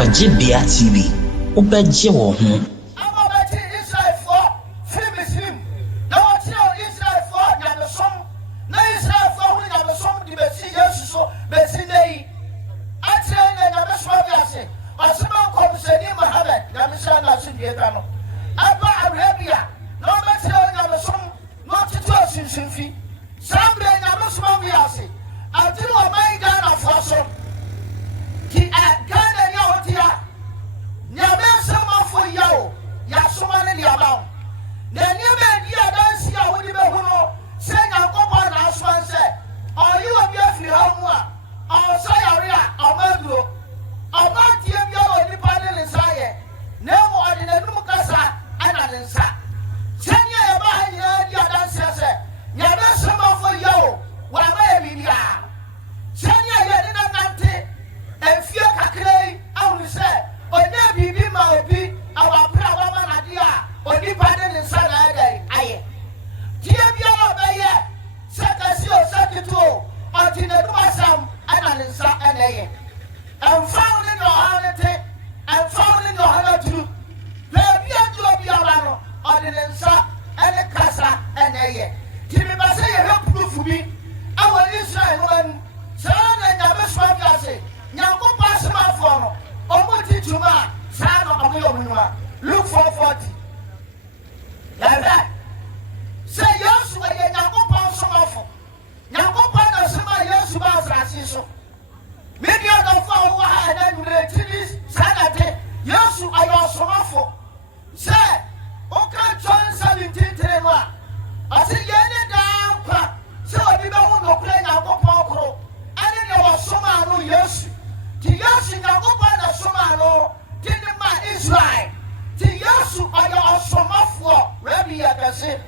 Ojibia TV, Ubeji wo ho. Luke 4:40. Like that. Say yes, we are not some awful. Now, go some yes, about many other four and then Saturday. Yes, I also awful. Say, okay, John 17:1. I say, down, so we don't play now, go and then there was some no yes. The yes in your go some didn't my Israel. The Yasu are your Somafo, Rabbi Yakase.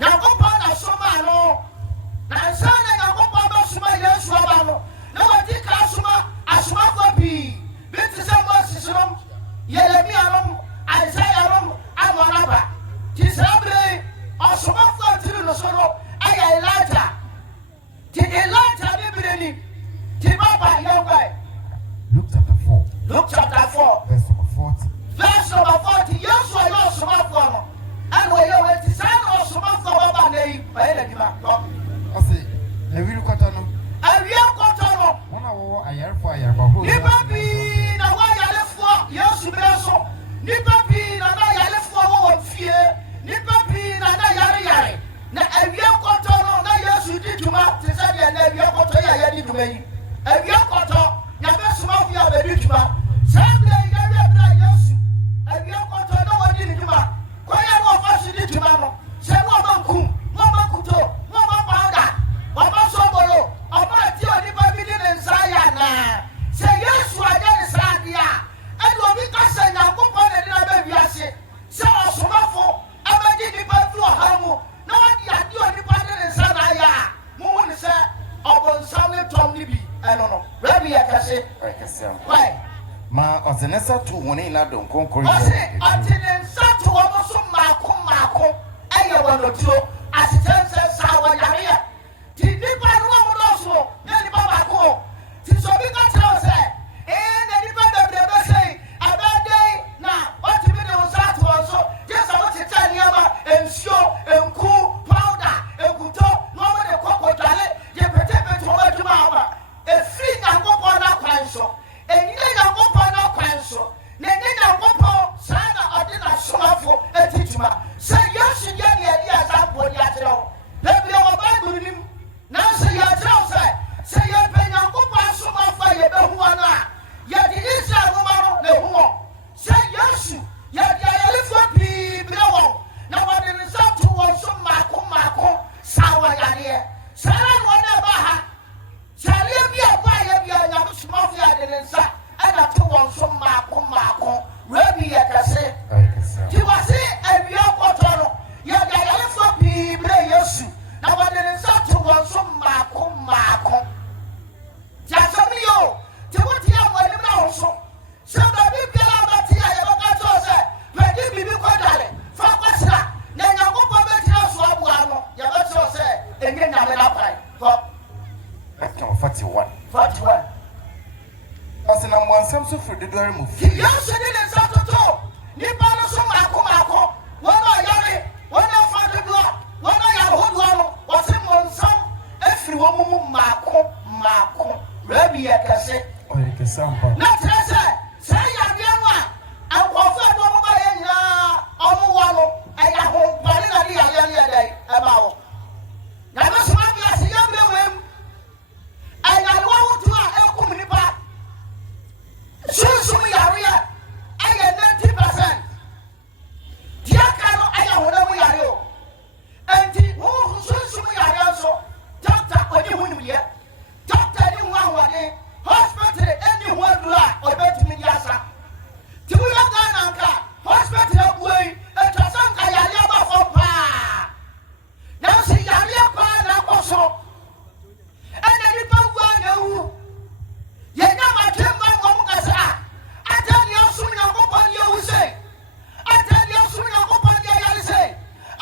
Now go on a Somano. Now, son, I go on a Suma Yaswano. No, I think Asuma, Asuma be. This is a Mosisum, Yeremianum, Isaiah, Amanaba. Tisabre, or Somafo to the Soro, I Elijah. Did Elijah be ready? Timaba, young guy. Luke chapter 4. Verse number 40. Verse number 40. Yes, I know some of them. And we are to sign or some of them name by any man. I say, the real cotton. I will cotton. 1 hour a year for a year, but who? Nipper be the way I left for. Yes, you better so. Nipper be the way I left for one fear. Nipper be the yari. Now, I will cotton. Now, yes, you did to my to say, and then you are cotton. I did to me. I will cotton. Never some of you are the rich man. Sunday, yes. I will cotton. No one did to my. Quiet of us did to my. Say, Mama Kum, Mama Kuto, Mama Panda, Mama Sobolo, Mama Tio, Nipper and Sayana. Say, yes, you are there, Sadia. And when we can say now, go on and never be a say. So, Somafo, I'm a Nipper to a hamu. No one yet do any part in Sanaya. Moon said, upon Samuel Tom Libby. I don't know. Rabbi Yakase. Why? Ma Ozenessa to one in Ladon Concord. I say, until then, Sato almost Marco, and you want to do as it turns out, our area. Did you buy one also? Then Baba, since we got to say, and anybody never say, about day now, what you mean on Sato also? Just I want to tell you about and show and cool powder and good talk, no one a crocodile, you protect to what you have. A free and go on our council, and you never go on our council. Then go on Sana or dinner Sumafo, a teacher. Say, yes, you get the idea as I'm going ɛnyɛ nyame na pae kɔ ɛka 41 41 ɔsɛ na mwansɛm so firi dodoɔ mu fi Yesu de ne nsa toto nipa no so maako wɔn a ɔyare wɔn a ɔfa dodoɔ wɔn a yare hodoɔ no wɔse mo nsam afiri wɔn mu maako rabi yɛ kɛse ɔyɛ kɛse ampa na kyerɛ sɛ yadeɛ no a nkɔfo a ɛdɔm ba yɛ nyinaa ɔmo wɔ no ɛyɛ ahompane na de yadeɛ no yɛ dɛn ɛma wɔ na mesoma bi ase yɛmmerɛ wam ɛyarewa woto a ɛkum nipa sunsum yareɛ ɛyɛ 90%. Deɛ aka no ɛyɛ honam yare o enti wo sunsum yareɛ nso doctor ɔne ho nimdeɛ doctor ne ho ahoɔden hospital ɛne ho aduru a ɔbɛtumi de asa nti woyɛ Ghana nka hospital abua yi atwa sɛ nka yareɛ ba fam paa nanso yareɛ paa na akɔ soro ɛna nipa wu a na awu yɛnya matwemma nkɔm kasa a atɛdeɛ som Nyankopɔn deɛ wu sei atɛdeɛ som Nyankopɔn deɛ yare sei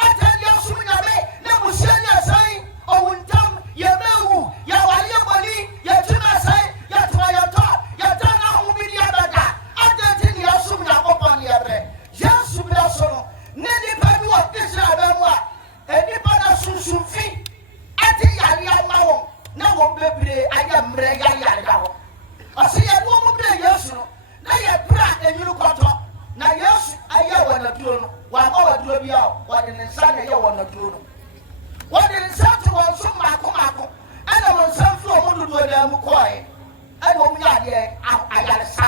atɛdeɛ som Nyame na musua ne asɛn ɔwu ntam yɛbɛwu yɛware yɛbɔni yɛtumi asɛn yɛtoma yɛtɔ yɛda no ahomedi abɛda adɛnti ne yɛsom Nyankopɔn ne yɛbrɛ Yesu berɛ so no ne nipa bi wɔ Israel bɛ mu a ɛnipa na sunsumfi ate yareɛ ma wɔn na wɔn bebree ayɛ mmerɛ yare hɔ ɔsɛ yɛde wɔn berɛ Yesu no na yɛbrɛ a enwiri kɔtɔ na Yesu ayɛ wɔ n'aduro no wɔama wɔ aduro bi a wɔde ne nsa na ɛyɛ wɔ n'aduro no wɔde ne nsa to wɔn so maako ɛna wɔn nsa fi wɔn dodoɔ dan mu kɔɔɛ ɛna wɔn yɛ adeɛ ayaresa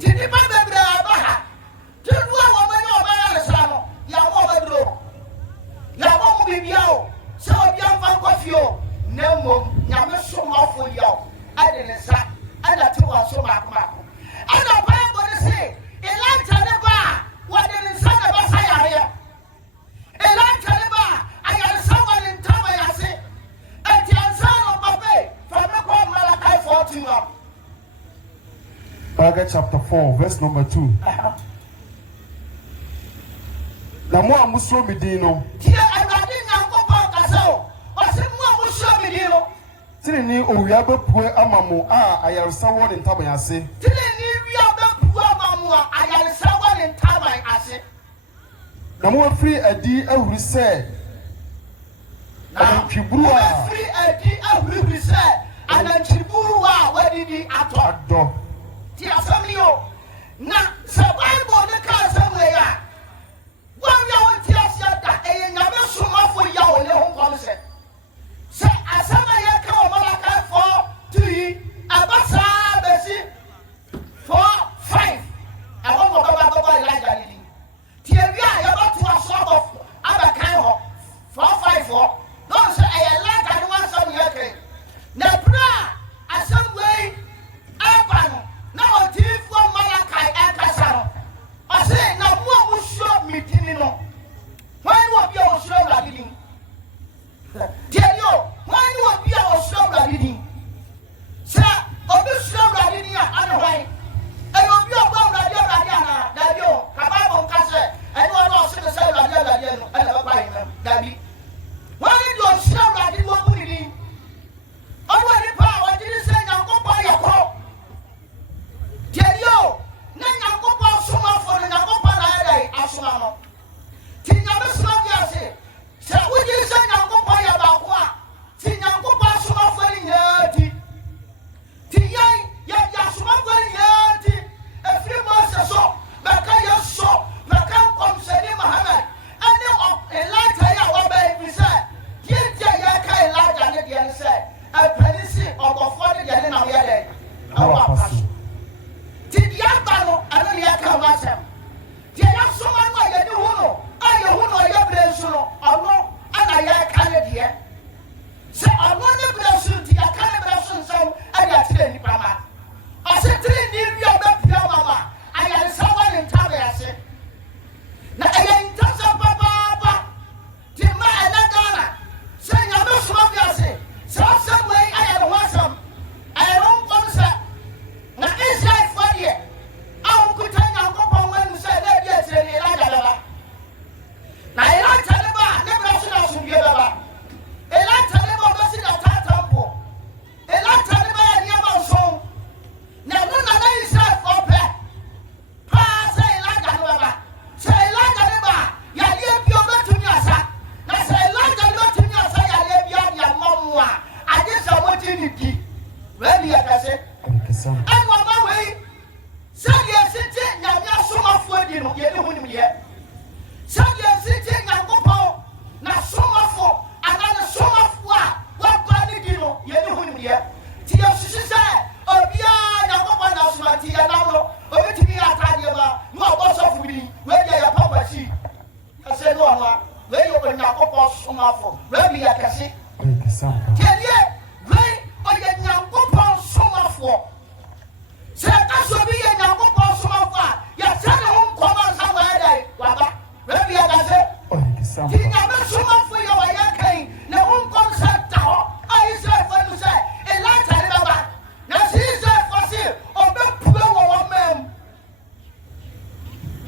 ti nipa bebree aba ha ti nu a wɔn ani wɔn ayaresa no yɛama wɔn aduro yɛama wɔn bibia o sɛ obi amfa nkɔ fie o na mmom Nyame som afɔ yi o ɛde ne nsa ɛna te wɔn so maako ɛna Bible ne se Elijah ne ba a wɔde ne nsa na ɛbɛsa yareɛ Elijah ne ba a ayaresa wɔ ne ntam ayase ɛnti ansa no ɔbɛ fa me kɔ Malachi 14 Malachi chapter 4 verse number 2 na mo a musuro me din no tie Awurade Nyankopɔn kasa o ɔse mo a musuro me din no tini ni owia bɛpue ama mo a ayaresa wɔ ne ntaban ase tine ni wia bɛpue ama mo a ayaresa wɔ ne ntaban ase na mo afiri adi ahuri sɛ anantwiburu a afiri adi ahuri sɛ anantwiburu a wɔdidi atɔ adɔ ti asɛm ni o na sɛ Bible ne ka asɛm wei a wɔn a wɔnti aseɛ da ɛyɛ Nyame somafo yi a wɔne ho nkɔm sɛ asɛm a yɛka wɔ Malachi 4:2 yi ɛba saa bɛsi 4:5 ɛwɔ bɔbɔ Elijah ne din tie wi a yɛbɛto aso abɔfo abɛkan hɔ 4:5 hɔ na ɔn sɛ ɛyɛ Elijah ne wansɛm yɛka na berɛ a asɛm wei ɛba no na ɔtiifoɔ Malachi ɛkasa no ɔse na mo a Baby, I say, and my way. Sadia City, Yamia Suma for you, Yellow yet. Sadia City, Yagopo, now Suma for another Suma for what Granny Dino, Yellow yet. Tia said, oh, yeah, Yagopa Nasma, Tia Nano, or to be a Tanya, you are boss of me, where they are Papa she. I said, no, where you open Yagopa Suma for, where we are Cassie. Tell ye, where are you Yagopa Suma for? Say that's what we are now going so far. Yes, I don't come on somewhere there. Baba, where we are say. Did you so much for your yakin? No one comes at all. I say for you say, a light and Baba. Now she said for sale, or the poor woman.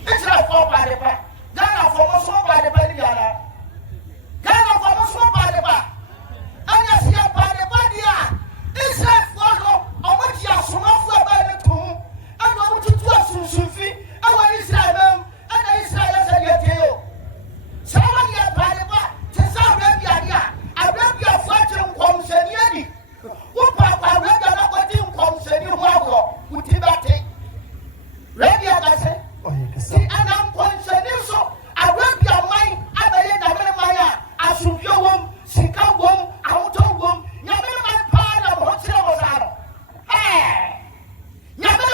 It's not for by the back. Ghana for most by the body. Ghana for most by the back. And yes, you're by the body. It's not for how much you are so much for. Sufi, I want Israel, and Israel said, you. Someone yet by the back, Tessa Arabia, Arabia fortune comes and yeti. What Papa Arabia not him comes and you walk with Tibati. Arabia, I say, and I'm conscious so Arabia mine, I believe that Maya, I should go home, sick out home, out of home, Yamina part of Hotel was out. Hey, Yamina.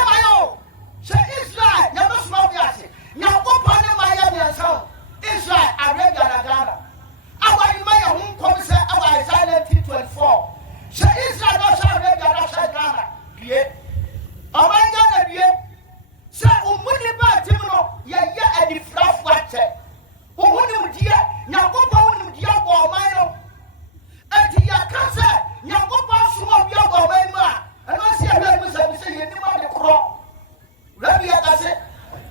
Say Israel, never small gas. Now, what part of Miami and so Israel, Arabia, Ghana. Our in my home comes our silent T24. Say Israel, Arabia, Ghana. Yeah. Oh my God, yeah. Say, Umuni Batimo, yeah, and the fluff water. Umuni, dear, now go down with your boy, mine. And the Yakasa, now go past some of your boy, and I see a rebel saying, you know the crop. Rabbi Agase,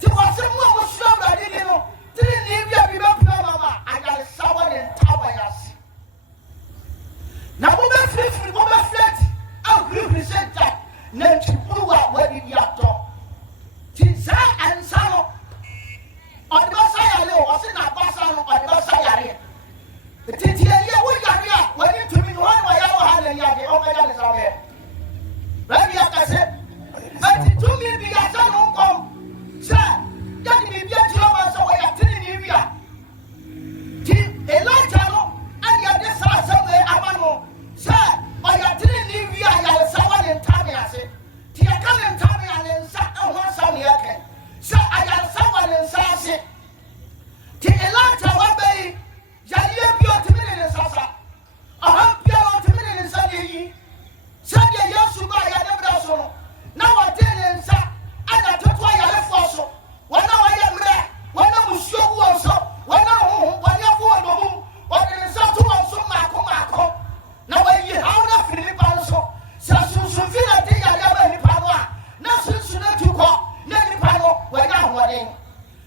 to was some more slow, I didn't know. Didn't leave your people, Mama. I got someone in Tabayas. Now, woman, flip, woman, flat. I'll represent that. Name to pull out where did you have done? Tinsa and Sano. On the Messiah, was in a Bassano on the Messiah. The Titia, we got here. When you to me, one way I had a yard, oh my God, is out here. Rabbi Agase. And to me, be a son who come, sir. That be a job as a way of telling you. Elijah, and you are this somewhere, Amano, sir. Or you are telling you, you are someone in Tamias. Tia come in Tamian and sat on one son here. Sir, I am someone in Sassi. Elijah, what bay, Jalia, you are to me in Sasa. I hope you are to me in Sunday. Sunday, Yosuba, I never saw. Now I tell you, sir, and I took why I left also. When I am there, when I was so also, when I home, when you go home, when in the south of some Marco. Now when you have enough Philip also, so feel I think I have any power. Now since you need to call, any power when I'm wedding.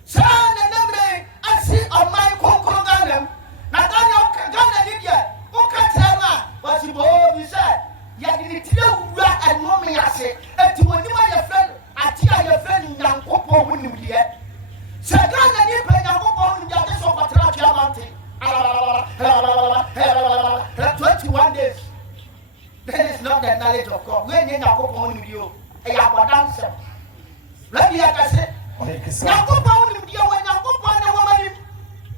Son and them, I see on my conclusion. Now Daniel Ghana Lydia, who can tell her what you both said. Yet it is and mommy, I say. When you are your friend, I tell your friend, young Popo, when you yet. Sagan and you pay your Popo, you are just over Trakia Mountain. 21 days. That is not the knowledge of God. When you are Popo, you are a dancer. Let me have say, Yakupo, when you are Popo, and a woman,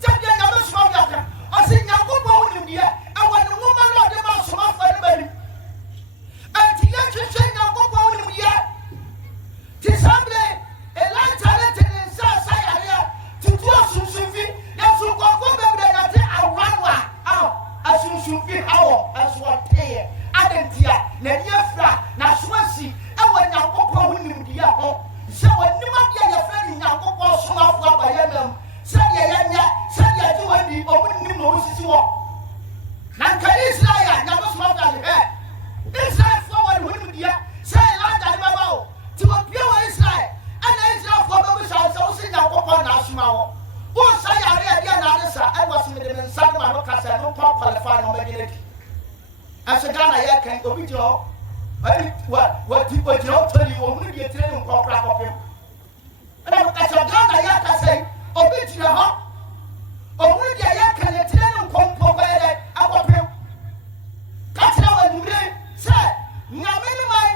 tell you another small doctor. I say, Yakupo, when you are, and when the woman of the mouse from off anybody. And the young saying, Yakupo, when you are. Tisabile, Elijah in Sasaya, to do a Sufi, that's who go back there. I run as you should be our as what pay. Adentia, Nanyafra, Naswasi, and when you go in the home. So when you might get your friend in your go so off by them, say ya do any open new Moses walk. Nanka Israel, never smart than her. Israel forward with you, say Elijah. To appear Israel, and Israel for the wish I saw sing out upon National. Once I read answer, I was with them in San Marcos and no qualified on the as a Ghana, I can't go with you. What people tell you, only get training for crap of him. And as a Ghana, I say, obey your heart. Only the I can train come provide up of him. Catch now and say, Yamini.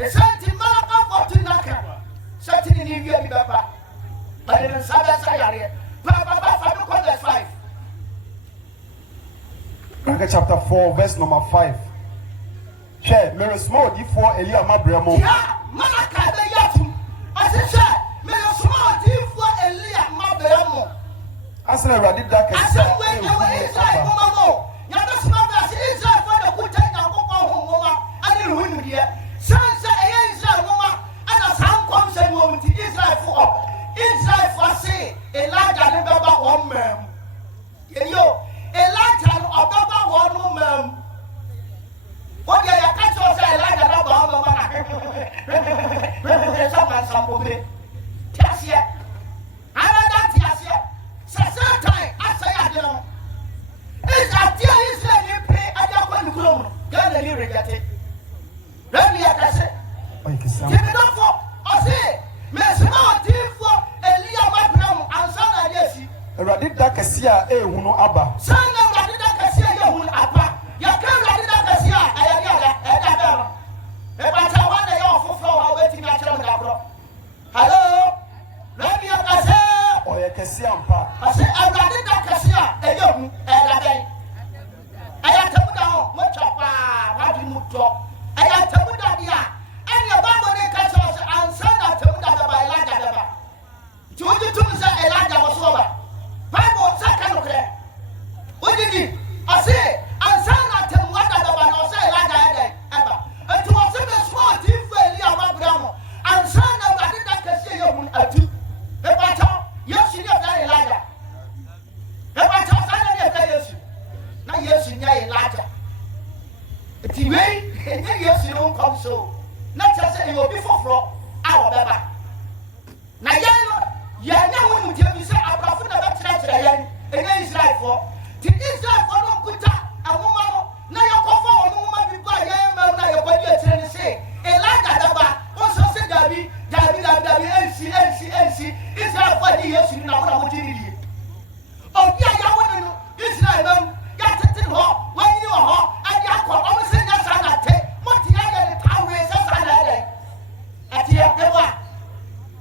The same Malaka 14 Naka. Certain in India, Papa. But in Sada Sayari, Papa, verse 5. Chapter 4, verse number 5. Share, Mary Small, D4, Elia Mabramo. Yeah, Malaka, the Yatu. As I said, Mary Small, D4, Elia Mabramo. As I did that, I said, when you were inside, Mama, you're the smallest inside for the good time now, Mama, I didn't win here. Sons, Israel, Mama, and as how comes a woman to Israel for say, Elijah, and Baba, one man. Yo, Elijah, or Baba, one man. What do you catch us, Elijah, Baba, one man? Tassia, I know that Tassia. Time, I say, I don't know. It's a dear Israel, you pray, I don't want to grow. Got a lyric at it. Let me at it. Give it up for, I say, Miss Martin for Elia Magnum and Sana Yesi. Radida Cassia, Huno Abba. Sana Radida Cassia, Yahun Abba. You can't Radida Cassia, I am about I want a awful floor waiting at your hello? Let me at it. Or a Cassiampa. I said, I got it, Cassia, a young, and a day. I had to put down much of what you moved to. I had to put down here. And your Bible catch us and send out to put down by Elijah. To what you told say Elijah was over. Bible second of that. What did he? I say, and send out to what I say Elijah ever. And to us, a small team for Elia Mabramo. And send out I did that Cassia, you yes, you know Elijah. If I tell you, now yes, you know Elijah. But the way, yes, you don't come so. Not just say you will be for our Baba. Now, you know when you tell me, say, I'm not going to church again, Israel for. To Israel for no good time, a woman, now you go for a woman, you buy a your body and say, Elijah, also say, David, NC. Israel for the years you know what you need. Oh, yeah, you want to know Israel, got it in her when you are home, and you are always saying that's how I take. What the other town is as I like. At the end of the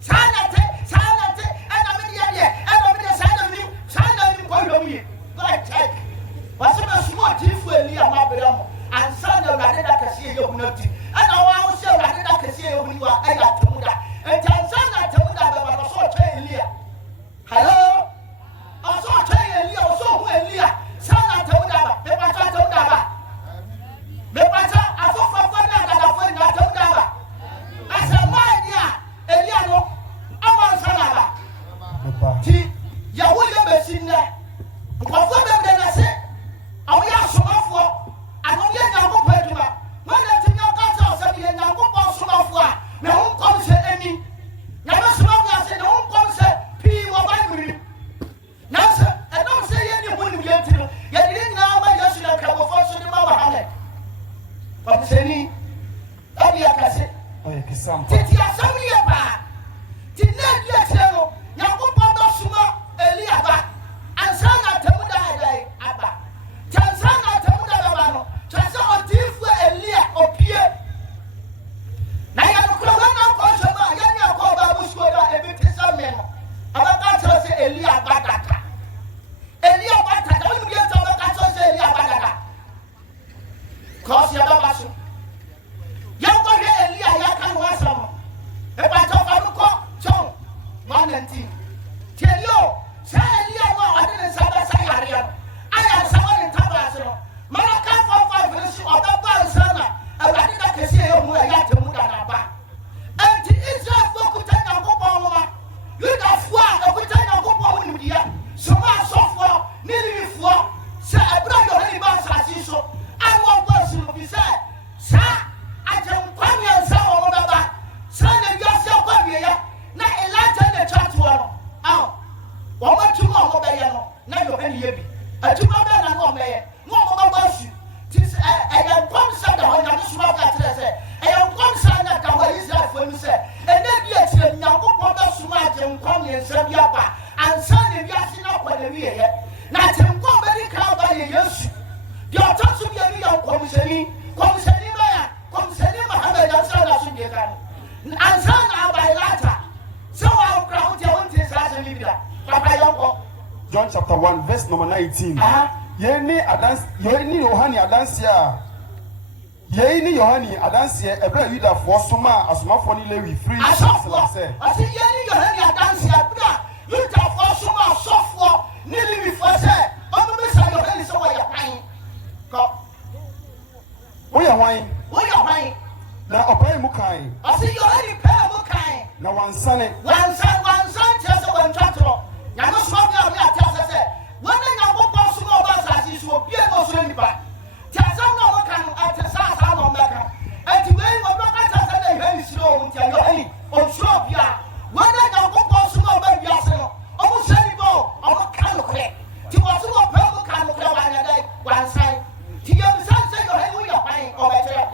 Sanate, and I'm in the idea, and I'm in the side of you, Sanate, point of me. Like, what's a small team for Elia Mabramo, and Sandra Radida Cassia, you know, and I will say Radida Cassia, you are a Tumura, and Tanzania Tumura, so train Elia. Hello? I saw train Elia, so Elia, Sana Tumura, the Pata Tumura. The Pata, I thought for one that I find that Tumura. I said, my dear, Eliano, I'm on Sanaba. See, Yahweh machine there. Before them, then I said, I will ask for, I don't get now go pay to her. When I think your daughter said, you now go for some of her. Now, who comes any? Now, some of us said, who comes P. or Bible. Now, sir, I don't say anyone will get to you. You didn't know my yesterday come for some of our hand. But Senny, I'll be a cassette. Did you have somebody about? Did not let you now go for Suma, Eliaba, and Sana Tamuda Abba. Tanzania Tamuda, Tanzania Tifu Elia or Pierre. Now you have a crowd, you have a Babu Squad, a bit of memo. About that, say Elia Batata. Elia Batata, don't get over that, say Elia Batata. Cause your Babasu. You go here, Elia, you can watch some. If I talk about John 1 and 2. Tell you, say Elia, I didn't say Ariana. I am someone in Tabasco. Malaka for 5 minutes of the Bansana. I didn't say you were yet to Mudanaba. And the Israel for Kutana Gopoma. You got 4 of Kutana Gopoma. So much software, nearly 4. Say, I brought your honey bus as you saw. I want person to be said. Sir, I don't come here and say, oh, Baba. Son of yourself, come here. Now, Elijah in the church world. Oh, 1 2 more, now you're any baby. I do not know, man. No more boss you. I am concerned when I just walk out there. Say, I am concerned that our Israel for me say, and then yes, now go for the smart and come and send Yapa and send him yassin up when we are here. Not him go very crowd by yes. Your touch will be a real commissioning, Mohammed and Sana Sunday. 1 verse number 19. Yeni Yohani Adansia. Yeni Yohani Adansia. Ebra Yuda for Soma Asuma for Lewi free. I say Yeni Yohani Adansia. Yuda for Soma software. Nearly before say. I'm Mr. Yohani so why you're crying. Go. Why are wine? Why are wine? Now Opai Mukai. I say Yohani Pay Mukai. Now one son. One son, just one tractor. Now no smoke out there. Tell us say. When they are going to smoke about that, you will be able to anybody. Tell us no one can exercise our America. And the way we're not going to say very slow until you're any on slow. Yeah. When they are going to smoke about yourself, almost any more, our kind of clear. To what you are purple kind of clear one side. To your son say your head with your pain or better.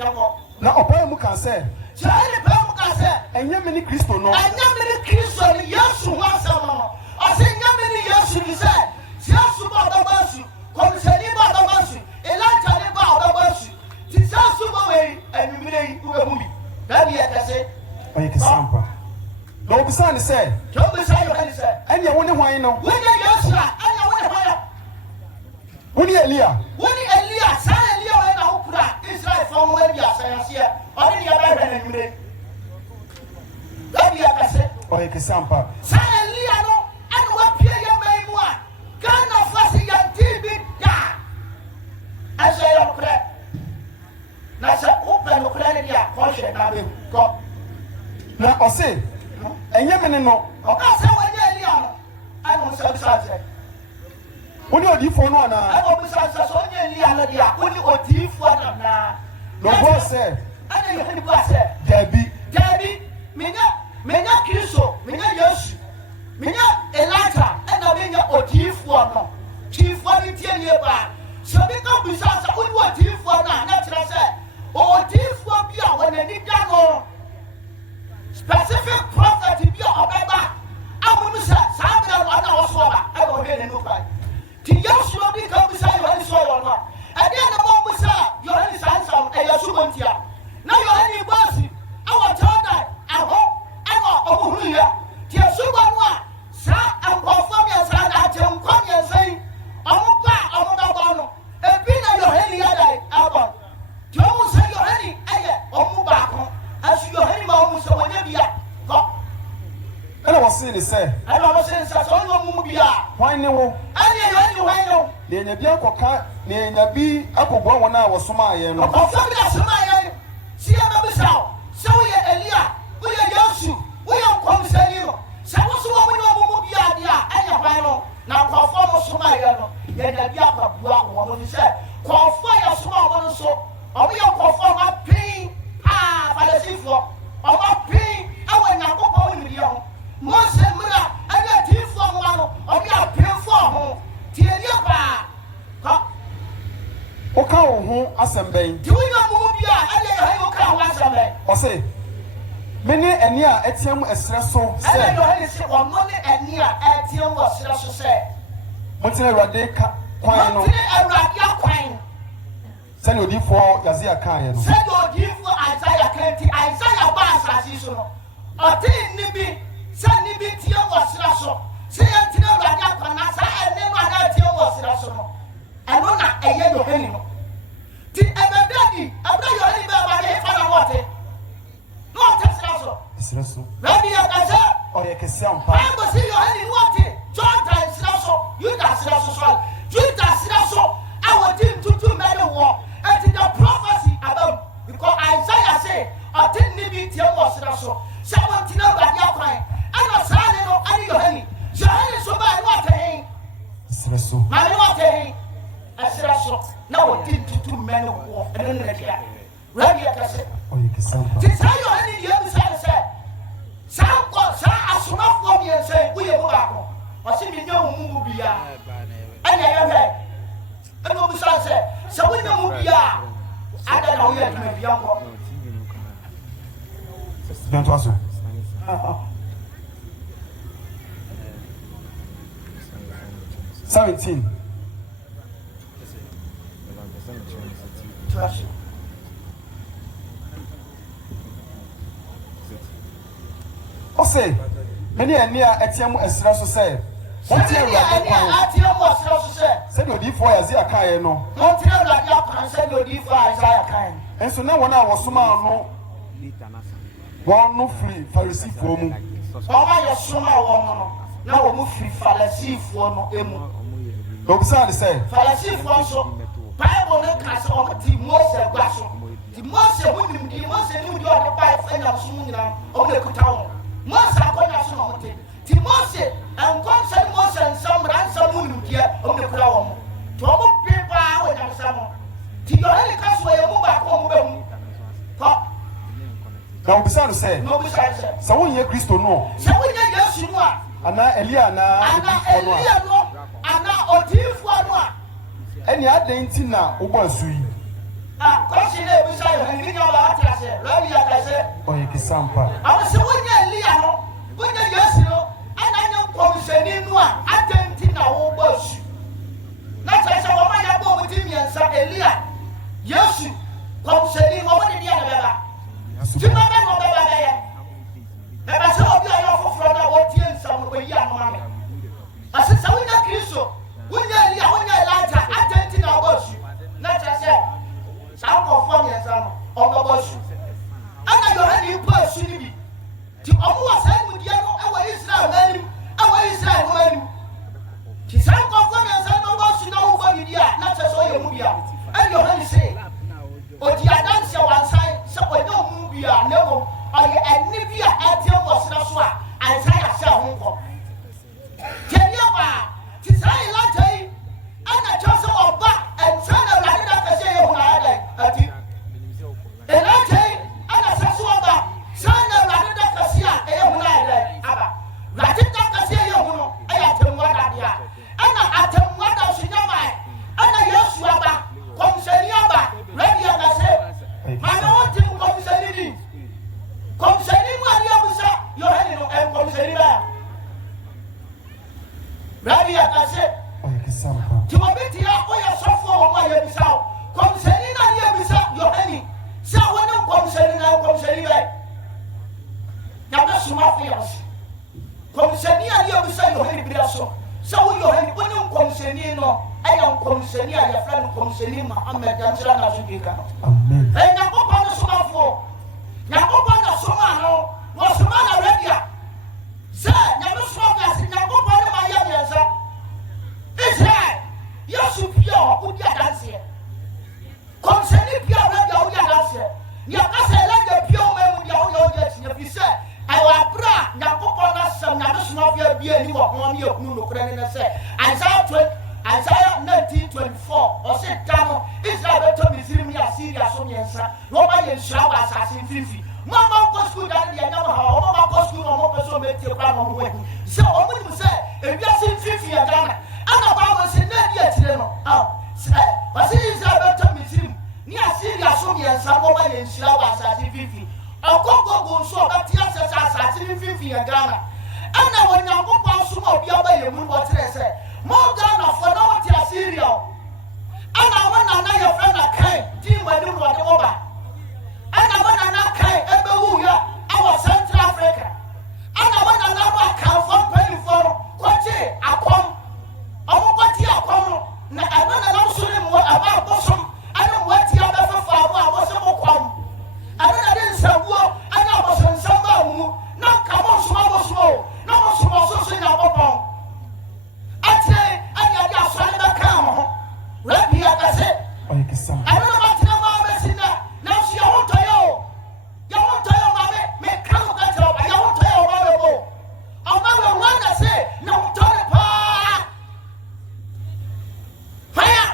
Now Opai Mukan said. So any purple can say, and Yamini Christo no. and Yamini Christo, yes, who wants someone. I say Yamini, yes, you said. Just about the mercy, concerning about the mercy, Elijah about the mercy. This is also way and we may do a movie. That be a say. Oh, you can sample. No, beside say. Don't be say your hand said. And you wonder why no. When you Yosha, and you wonder why. When you Elia. When you Elia, San Elia and Okra, Israel from where you are saying here, or any other than you. That be a say. Oh, you can sample. San Elia, no, and what Pierre may want. Kana fasi ya tibi ya. Asa ya okra. Nasa open okra ni ya koshe na be go. Na ose. Enye mene no. Oka se wanye Elia no. Ano se bisa. Woni odifo no ana. Ano bisa se so wanye Elia no dia. Woni odifo na. No go se. Ana yo ni go se. Debi. Menya Kristo, menya Yesu. Menya Elijah and menya odifo no. Tifo ni tie ni ba. So be come bisa se woni odifo na na tira se. Odifo bi a wona ni da no. Specific prophet bi a obeba. Amunu se sabira wana wo so ba. I go hear no cry. Ti Yesu bi come bisa yo ani so wo no. E dey na mo bisa yo ani sansam e Yesu bontia. Na yo ani bosi. Awa tada aho obuhuru ya. Ti Yesu ba no a sa ankofo mi sa da atem kwa mi nsan. Omo no. Ebi na yo ani ya dai abon. Ti o say yo ani eye omo ba ko. Asu yo ani ma omo so wonya bia. Ko. Ana wose ni say. Ana wose ni say so yo omo bia. Hwan ne wo? Ani yo ani hwan no. Ne nya bi akoka, ne nya bi akogwa wona wosoma aye no. Okofo bi asoma aye. Si e ba bi saw. Se wo ye Elia, wo ye Yesu, wo ye nkomsani no. Se wo so wo ni omo bia dia, anya hwan no. Na okofo mo soma aye no. Ye da bi akabua wo mo ni say. Okofo ya soma wo no so. Omo ye okofo ma pin. Falesifo. Omo pin awe na kokko ni dia ho. Mose mura anya tifo mo no. Omo ya pin fo ho. Tie dia ba. Ko. Oka wo ho asembɛn. Ti wo ya mo bia, anya ha yo ka ho asembɛn. Ose. Mene eni a etiam esre so se. Anya yo ha se ono ne eni a etiam wo sre so se. Montine Awurade ka kwan no. Montine Awurade akwan. Sani odifo Yazia kan ye no. Sani odifo Isaiah kanti Isaiah ba asasi so no. Oti ni bi, sani bi tie wo sre so. Se yantine Awurade akwan na sa ene no ana tie wo sre so no. Eno na eye yo hani no. Ti ebedadi, abra yo hani ba ba he fa na wote. No te sre so. Sre so. Rabi ya kaza. Ore kese ampa. Bible say yo hani wote. Jordan sre so, Judah sre so. Judah sre so. Our team to many war. And the prophecy about because Isaiah say, I didn't need to was so. Someone to know that you're crying. I'm not saying no, I know honey. Johannes so bad what a Sre so. my water. I said so. Now I did to many war and then let ya. Ready at us. Ore kese ampa. This how you honey the other side said. Some was as soon as for me and say, we are back. I see me no movie. And I am there. And what was I say? So we know who we are. I don't know yet, maybe young. Don't also. 17. Trust you. Ose, many a near etiam esra so say. Monte Awurade kwan. Atie mo asro so se. Say the odifo Isaiah kan no. Monte Awurade akwan se the odifo Isaiah kan. Enso na wona wosoma no. Won no free Pharisee fo mu. Ọba yẹ soma won no. Na wo mu free Pharisee fo no emu. Obisa say. Pharisee fo so. Bible no ka se o ti Moses gba so. Ti Moses wunim di Moses ni di o de ba fa nya so mu nyina. O de kuta wo. Moses akonya so no te. Ti Moses and concern Moses and some ransom wunim di o de kuta wo. To mo pepa wo nya so mo. Ti yo hele ka so ye mu ba ko mu be mu. Ko Na obisa say. no bi say say. Sa won ye Kristo no. Se wo nya Yesu no a. Ana Elia na Elia no. Ana odifo no a. Eni adenti na ubo asu yi. Kosi le bi say ni nya ba ati ase. Rabi ya ka se. Oye kisampa. Awo se wo nya Elia no. Wo nya Yesu no. Ana nya komseni no a adenti na wo bo asu. Na tse se wo ma ya bo mu ti miensa Elia. Yesu komseni mo wo de dia na beba. Ti ma be no beba be ye. Beba se obi ayo foforo na wo tie nsam ko yi anu ma me. Ase se wo nya Kristo. Wo nya Elia, wo nya Elijah adenti na wo asu. Na tse se sa ko fo miensa no o bo asu. Ana Yohane po asu ni bi. Ti omo wa sa mu dia no e wa Israel mani, e wa Israel mani. Ti sa ko fo miensa no bo asu na wo bo dia na tse so ye mu bia. E Yohane se o di adanse wansan se o no mu bia na wo aye ani bia atie wo sra so a ansan ya se ho ko. Tenia ba ti sa Elijah yi ana chose oba ansan na Awurade da ka se ye hu na ada ati. Elijah yi ana se so oba san na Awurade da ka se a ye hu na ada aba. Awurade da ka se ye hu no aya temwa da dia. Ana atemwa da so nyama ana Yesu aba komseni aba ready ka se. Ana o ti komseni ni. Komseni mu ari abusa Yohane no en komseni ba. Ready ka se. Oye kisampa. Ti mo bi ti ya o ya sofo o ma ye bisa o. Komseni na ye bisa Yohane. Sa wona komseni na komseni ba. Ya ba suma fi ya. Komseni ari abusa Yohane bi da so. Sa wo Yohane wona komseni no ayan komseni a ya fra no komseni Muhammad jamsira na zubika. Amen. Na ko pa no suma fo. Na ko pa no suma no. Wo suma na redia. Sa na no suma ga si na ko pa no ma ya nyansa. Israel. Yesu pia o di adanse. Komseni pia redia o di adanse. Ni akasa elenge pia o memu dia o yo je tinye bi se. Awa bra na ko pa na sam na no suma pia bi ani wo ho mi okunu no kra ne se. Isaiah 19:24 or say down Israel beto Misrim ya Syria so miensa no ba ye shira wa assassin fifi mama go school dan dia na ha mama go school no mo person be tie kwa no ho so o mu say e bia sin fifi ya Ghana ana ba mo se na dia tire no say ba se Israel beto Misrim ni Syria so miensa no ba ye shira wa assassin fifi ogogo so ba tie assassin fifi ya Ghana ana wonya go pa so mo bia ba ye mu bo tire say more Ghana for now to Syria. And I want to know your friend a kind, team by doing what over. And I want to know kind, Ebehuya, our Central Africa. And I want to know what can for 24, Quachi, Aquam, Quachi, Aquam. Now I want to know soon about Bosom. I don't want to have a farm, I was a Moquam. I didn't say war, and I was in some no, come on, small, no, small, so sing our Oye kisampa. I don't know about the mama sinna. Now she won't tell you. You won't tell your mommy, make come that job. I won't tell your mother. I'll never want to say, no, tell the pa. Fire.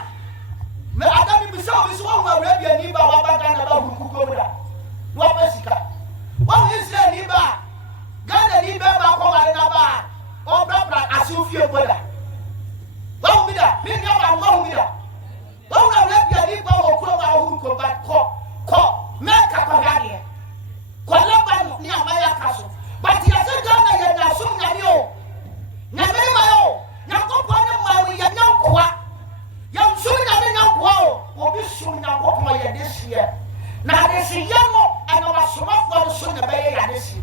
Me Adam be so is one where we are near Babagana about Kukoda. What Messica? What is there, Niba? Gana Niba, Bakoba, or Brabra, as you feel better. Well, with that, me know I'm wrong with that. Wọ́n náà rẹ̀ bí ẹni gbọ́ wọ́n kúrò máa hù kúrò bá kọ́ mẹ́ka kọ̀ọ̀dá ni ẹ̀ kọ́ lẹ́bàá nù ní àmàyà kàṣọ bàtì ẹ̀sẹ̀ Ghana yẹn nà sún nyàmí o nyàmí ma yẹ o nyàkópọ̀ ní ma wò yẹ nyànkóa yẹ nsún nyàmí nyànkóa o wọ́n bí sún nyàkópọ̀ yẹ dé si yẹ nà àdèsí yẹ no ẹnna wà sọmọ́fọ́ ní sún nyàmí yẹ yẹ àdèsí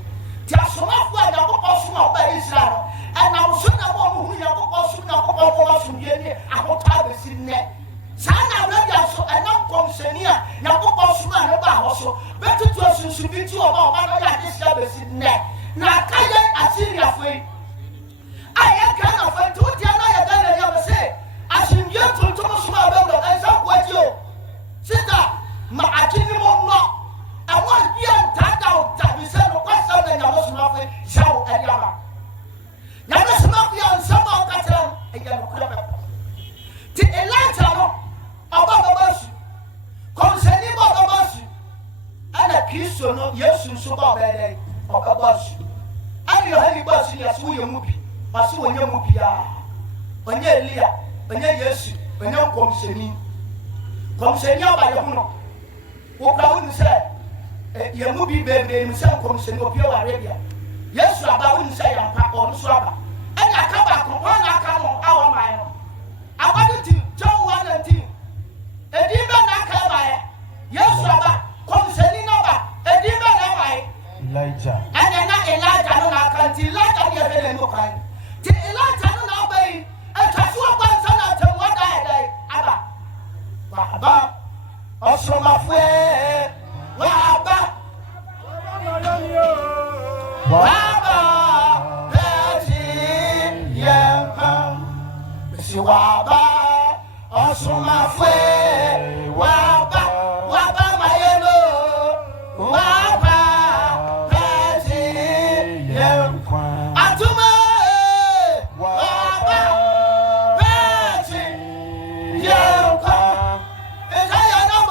tí a sọmọ́fọ́ nyàkópọ̀ sún náà ọba Israel ẹnna sún nyàmí hu Yakobos Yakobos Yeni Ahotab Sine. Sana Rabia so and not Comsenia, Yakobos man about also. Better to us should be two of our man like this service in net. Now Kaya Assyria free. I can't afford to Diana Yadana say. As in you to Thomas Mabel and some way you. Sister, my Akinimo not. I want you and Tata that we said no question and I was nothing, shout and yama. Now this mafia and some of that and yellow club. The Elijah about the bus, concerning about the bus, and a kiss or no, yes, so about that day of a bus. And your heavy bus in your swing movie, or so when you movie when you're Leah, when you're yes, when you're concerning by the moon. What I wouldn't say. Your movie baby himself comes in Pure Arabia. Yes, I wouldn't say I'm pack on Swabba. And I come back on one, I come on our mile. I wanted to John 1 and 2. A demon I come by. Yes, Rabba, concerning over a demon I Elijah. and then Elijah, I can't Elijah, you're very no kind. The Elijah, no way. And Joshua was on to what I day. Abba, also my way. Waba, Betty, Yampa, Siwaba, also my way. Waba, my yellow, Waba, Betty, Yampa, Atuma, Waba, Betty, Yampa, is I know.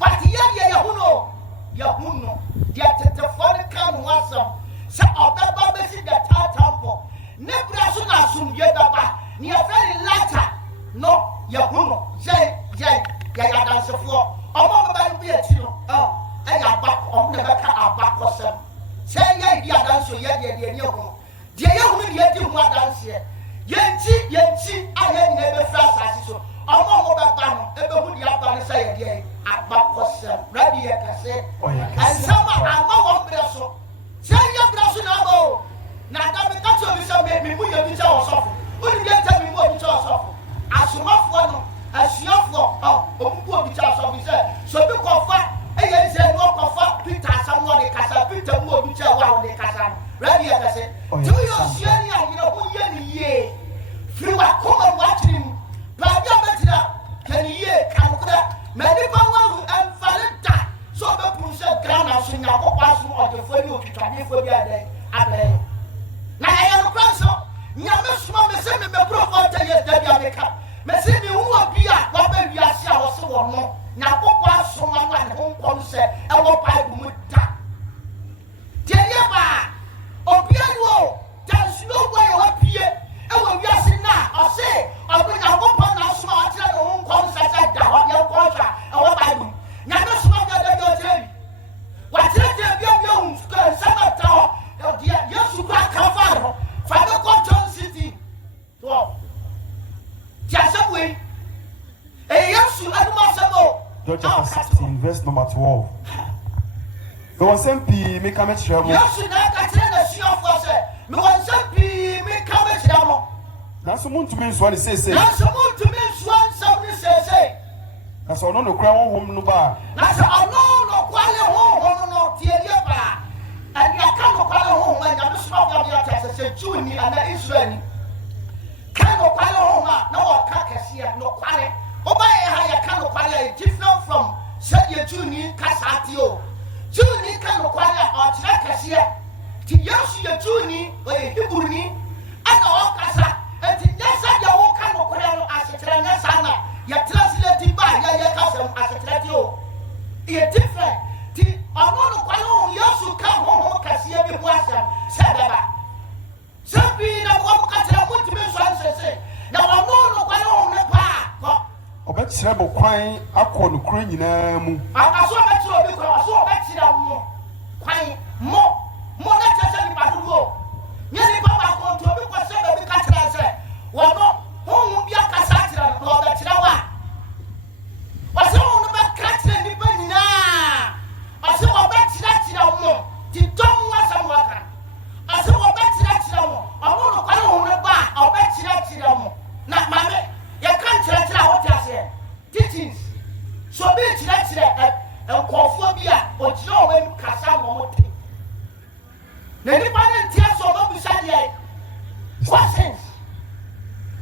But here, Yahuno, yet the foreign come was some of the babies in the temple. Never soon as soon get up, near very latter. No, Yahuno, dance of war. Oh, my dear, oh, and your back on the back of back or some. Say, yeah, dance, dear Yoko. Dear Young, yet you want dance here. Yenchi, I had never fast as so. Oh, my back, everybody up on the side, yeah. Ready, I can say, and some are more one say your brasso now. Now, that's what we shall make me put your picture off. Wouldn't you tell me what you off? As you off one, as you off one, poor picture of me, so you call fat, and you say, walk of fat, Peter, someone, the casa, Peter, more picture while the casa. Ready, I can say, do you see any, you know, who ye? You are coming watching, but you're better. Can you hear? Many power and Valenta. So the push ground as in your pass or the for you to try for the other. Now I am a person. Yamas Mamma sent me a profile to yes, that Yamaka. Messing you will be at Robert Yasia or so or no. Now, what was someone at home concert and what I would tap. Tell Obiano, there's no way up here. And when we are sitting now, I say, I bring a woman now smart and home concert at the Hotel Contract. And what I do. Now, no smoke at your day. What did you young summer tower? Yes, you can't cover. Father Control City. 12. Just away. A yes, you had more. John chapter 16, verse number 12. The one sent me, make a match. Yes, you know, I tell the sea of us. No one sent me, make a match. nanso muntumi nsoa ne sese nanso muntumi nsoa nsɛm ne sese na sɛ ɔno no kura honhom no ba na sɛ ɔno no kwale honhom no tielie ba ɛne aka no kwale honhom a nyame soma wo yɛ ate sɛ Jewni ana Israelni ka no kwale honhom a na wɔka kɛseɛ no kwale wobayɛ ha yɛka no kwale a different from sɛdeɛ Jewni kasa ate o Jewni ka no kwale a ɔkyerɛ kɛseɛ ti Yesu yɛ Jewni ɔyɛ Hebrewni ana ɔkasa enti nyɛ sɛdeɛ woka no kwale no asekyerɛ nyɛ saa na translate ba ya kasem asetrati o e different ti ono no kwalo Yesu ka ho kasia bi ho asem sebeba sabi na ko katira mutimi so ansese na ono no kwalo ne pa ko obetire bo kwan akọ no kuro nyinaa mu aso obetire obi ko aso obetire mo kwan mo na tese ni padugo nye ni baba ko to obi ko se be katira se wono ho bi akasa tira no obetire wa ɔsɛ wɔn no bɛka kyerɛ nnipa nyinaa ɔsɛ wɔbɛkyerɛkyerɛ mo ti dɔm asɛm waka ɔsɛ wɔbɛkyerɛkyerɛ mo ɔmo no kwale ho no ba a ɔbɛkyerɛkyerɛ mo na maame yɛka nkyerɛkyerɛ a wote aseɛ teachings so obi kyerɛkyerɛ nkɔɔfoɔ bi a ɔgyina wɔn anim kasa ma ɔmo te na nnipa no nteɛ so ɔbɛbusa deɛ questions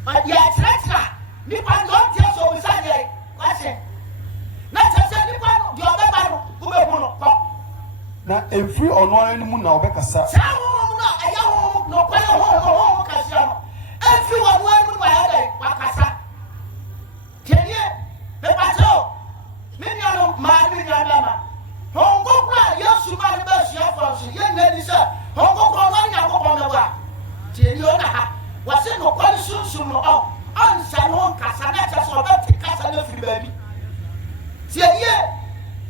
yɛkyerɛkyerɛ a nnipa no ɔnteɛ so ɔbusa deɛ questions na tese ni kwa di obeba no ubehu no ko na every ono ara ni mu na obekasa sa ho no aya ho no kwa ho kasa no every one ara mu aya dai wakasa kenye me pato me nyano ma ni nyana ma hongo kwa Yesu ma ni ba sia for so ye na ni sa hongo kwa wa nya ko na wa tieni o na ha wase no kwa sunsun no o ansa no kasa na tese obeti kasa na firi ba bi Siye,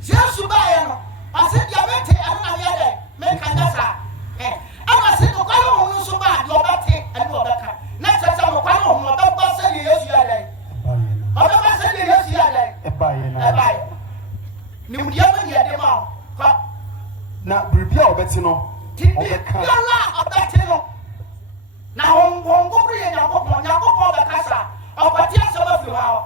Yesu baya no. Ase dia bete anu na ya dai. Me kanya sa. Ama se no kwalo hunu so ba dia obete anu obeka. Na tata no kwalo hunu obeba se Yesu ya dai. Obeba se Yesu ya dai. Ebaye. Ni mudia ma dia de ma. Fa. Na bribia obete no. Obeka. Ya la obete no. Na hongo bri ya nyakopon obeka sa. Obati ase ba fi ha.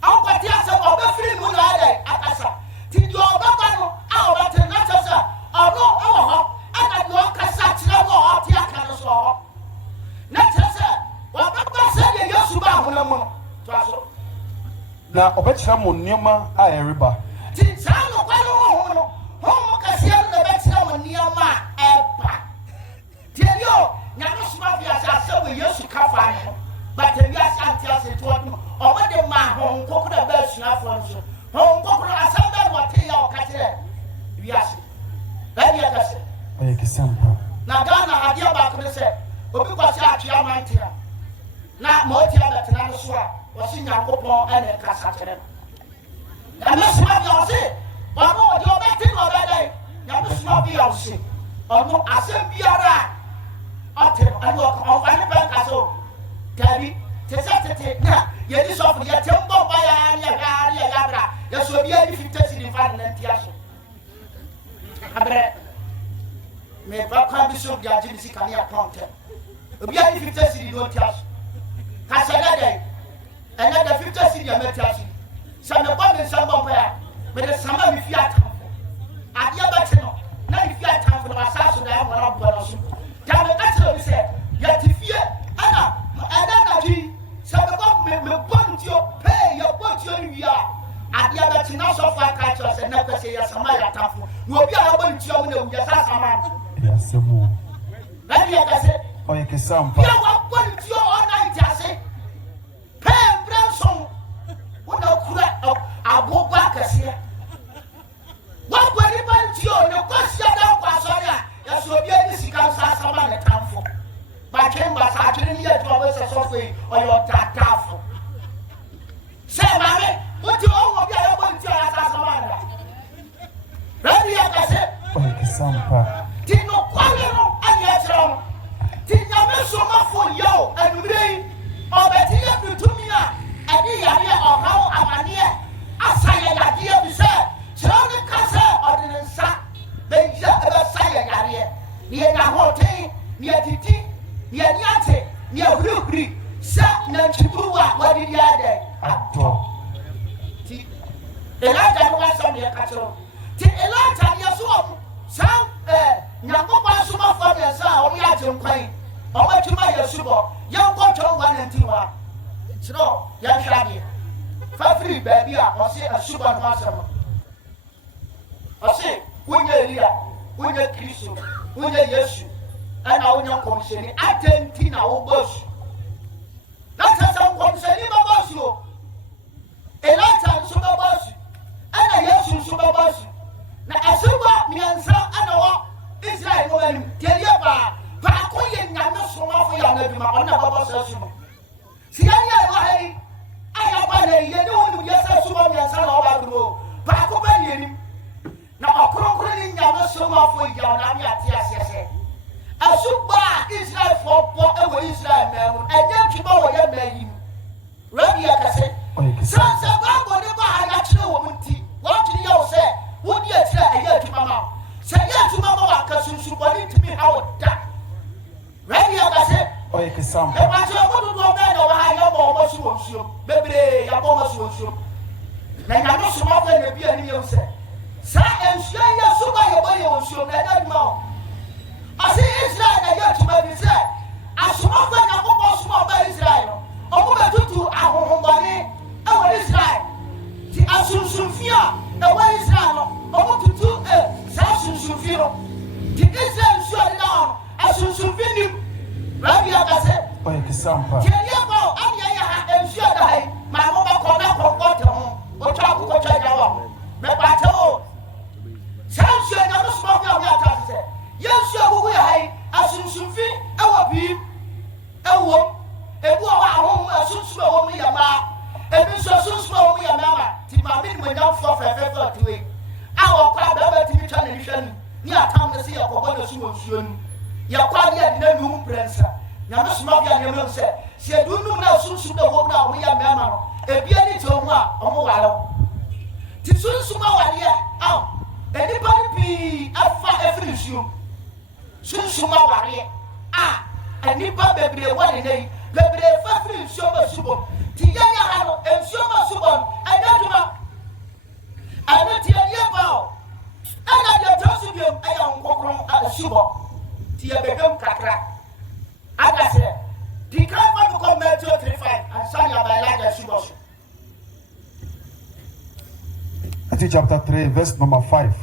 Akwati ase obefiri mu na adai akasa ti do obaba no a obate na tsa ono ewo ho ana do kasa kire mo o ti aka no so ho na tsa obaba se de Yesu ba ho na mu to aso na obekire mo nioma a ereba ti sa no kwa no ho mo kase no be kire mo nioma eba ti yo nyame suma bi asa we Yesu ka fa no but we asa antia to no obade ma ho kokura ba suafo nso ho kokura asamba wote ya okatere wiase bani akase oye kisampa na Ghana adia ba ko se obi kwasi atwa mantia na mo ti abatena no so a wosi Nyankopon ene kasa tere na mesuma bi ose ono odi obete no obade na mesuma bi ose ono asem biara ate anu o fa ne ba kaso tabi tete na yedi sofu ya tembo baya ya bra ya so bia di 50 cedi fa na ntia so abre me ba kwa bi so dia ji si kan ya account bia di 50 cedi do ntia so ka se na dai ena da 50 cedi ya metia so sa me ba me samba baya me de sama mi fi atamfo adia ba che no na mi fi atamfo na asaso da ya mo na bo na so ta me ka che bi se ya ti fie ana na ji sabe ba me bontio pay your bontio ni ya adia ba tina so fa ka cho se na kwese ya sama ya tafo no obi a bontio na uya sa sama ya semu na dia ka se oye kisampa ya wa bontio ona ntase pay branson wona kura agoba kase wa boni bontio ne kwese da kwa so ya so obi ani sika sa sama na tafo ba kemba sa atwene ni ya to we se so fe oyo tatafo se mame oti o obi a yebo nti asa samanda ready ya kase oye kisampa tino kwale no ani achiro tinya me so mafo yo anumrei obeti ya bitumi a adi ya ya ohawo amane asa ya yade bi se chiro ne kase odinsa be ya be sa ya yare ni na hoten ni atiti ni aniate ni ahuri sa na chibuwa wadi dia de ato ti Elijah no asam de katro ti Elijah ya so sa nyakopa so ma fa de sa o ya jenkwan o ma tuma ya subo ya ko tron 191 chiro ya hwade fa free baby a o se asubo no asam o se wonya Elia wonya Kristo wonya Yesu ana wonya komisheni atenti na wo boss na sasa komisheni ba boss o Elijah so ba boss ana Yesu so ba boss na asuba miansa ana wo Israel no bani telia ba ko ye nyame so ma fo ya na duma ona ba boss so no si anya wa hai aya ba na ye ne wonu ye sa so ba miansa na ba duro ba ko ba ni ni na akoro ni nyame so ma fo ya na mi ate asese asuba Israel for ewe Israel memu enye tuma wo ye mayi rabi akase sansa ba go ne ba ya kire wo munti wo tiri ya wo se wo di atire eye tuma ma se ye tuma ma wa kasunsu boni timi ha wo da rabi akase oye kesam e ba so wo do me no wa ya mo so wo nsuo bebre ya mo so nsuo na nyame so ma fa na bi ani ye se sa ensuo ya so ba ye bo ye nsuo na da duma o asi Israel na yɛ tuma bi sɛ asomafo Nyankopɔn soma ɔba Israel no ɔmo bɛtutu ahohombɔne ɛwɔ Israel ti asonsomfi a ɛwɔ Israel no ɔmo tutu saa asonsomfi no ti Israel nsuo de na hɔ asonsomfi nim rabi akasɛ oye kesam pa ti ɛyɛ bɔ ɔne ɛyɛ ha nsuo da ha yi maa mo bɛkɔ na kɔnkɔ te ho otwa akokɔ twa gya wɔ mɛpatɛ o saa nsuo Nyame somafo a ɔmo ata sɛ Yesu agugu ya hai asunsunfi ewo bi ewo ebu o wa ho asunsun ewo mu ya ma ebi so asunsun ewo mu ya ma ti ma mi mo nyam fo fefe tuwe awo kwa da ba ti mi twa na hwanu ni atam ne se yakobo na su wonsuo nu yakwa dia de na nu prensa nyame suma bia ne mo se se du nu na asunsun ewo mu na o ya ma no ebi ani to mu a o mo walo ti sunsun ma wale a eni pa ni bi afa efri nsuo sunsuma ware anipa bebre wale nei bebre fafri nsuo ma subo ti yanya ha no nsuo ma subo anaduma anati ya ba o ana de tosu bi aya nkokron subo ti ya bedom kakra ada se di kan fa ko Matthew 3:5 ansanya ba la subo so Matthew chapter 3 verse number 5.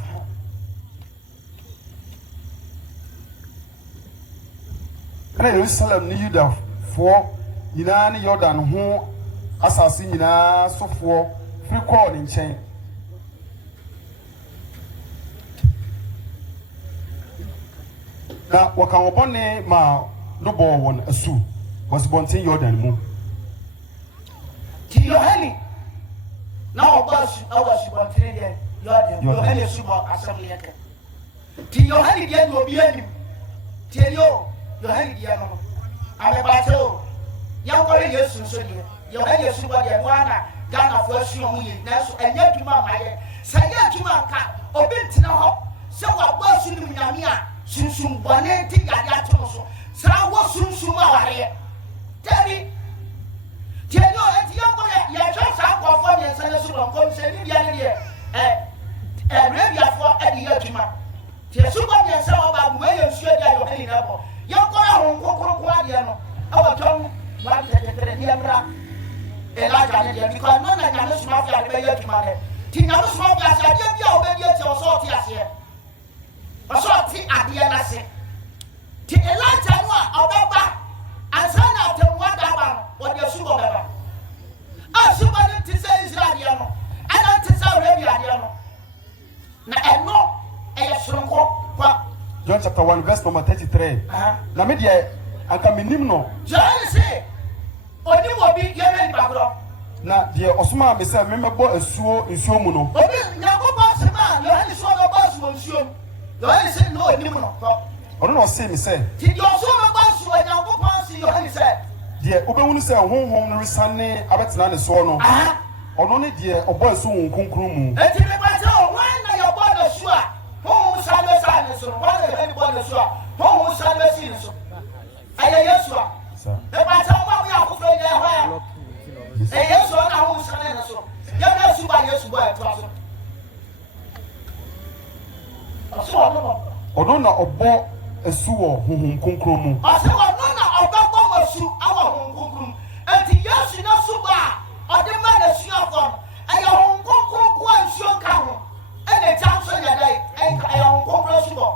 Na Jerusalem ni Juda fo nyina ne Jordan ho asase nyina sofo firi kɔ ne nkyɛn na wɔka wɔbɔne ma dobɔ wɔn asu wɔsibɔnten Jordan mu ti Yohane na obasu awasu bɔnten de Yohane subo asɛm yɛ kɛ ti Yohane de no obi anim ti elio Yohane dia no amebateo yankore Yesu so die Yohane Yesu ba dia mwana Ghana fo asu mu yi na so enya dwuma amaye sa ya dwuma ka obi ntina ho se wa ba su nim nyame a sunsum bone ti yade ato so sa wo sunsum aware tabi tienyo eti yankore ya twa sa kwafo ne nsa ne so no kom se ni dia ne die rebiafo edi ya dwuma ti Yesu ba ne nsa wa ba mu ye nsu dia Yohane na bo yakora ho kokoro adia no awaton wa tetetere ni amra Elijah ne dia because no na nyame suma fi ade be yatuma de ti nyame suma fi ade bia obedi ati oso ti ase oso ti ade na se ti Elijah no a obeba ansana atemwa da ba wo de subo beba subo ne ti se Israel dia no ana ti se Arabia dia no na eno sonko kwa John chapter 1 verse number 33. Na me dia anka menim no. John say oni mo bi yeme ni bagro. Na dia osuma me say me mebo asuo nsuo mu no. Obi Nyankopɔn sema Yohane so no ba so nsuo. Yohane say no oni mu no. Ono no say me say. Ti yo so no ba so Nyankopɔn si Yohane say. Dia obehunu say honhom no resane abetena ne so no. Ono ne dia obo asu won konkron mu. Enti me ba say o wan na yo ba no so a. Honhom sa so wan na Yohane ba no so a. Honhom sa so. Aya Yesu a. Odo na obo esu wo honhom konkron mu. Ase ono na obabo masu awa honhom konkron. Enti Yesu na suba ode ma na suafo. Aya honhom konkron ko ansuo ka ho. Ene tanso ya dai aya honhom konkron subo.